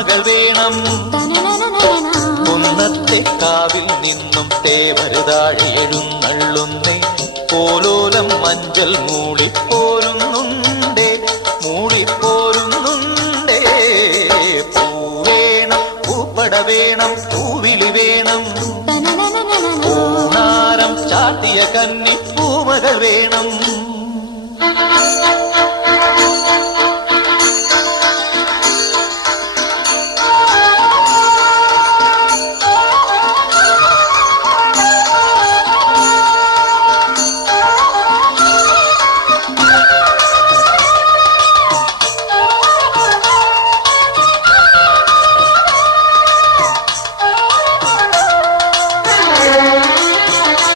പൂമകൾ വേണം. കുന്നത്തെ കാവിൽ നിന്നും തേവരുതാഴെ എഴുന്നള്ളുന്നേ. പോലോലം മഞ്ചൽ മൂളിപ്പോരുന്നുണ്ടേ, മൂളിപ്പോരുന്നുണ്ടേ. പൂവേണം, പൂപ്പട വേണം, പൂവിളി വേണം. പൂനാരം ചാട്ടിയ കന്നി പൂമകൾ വേണം.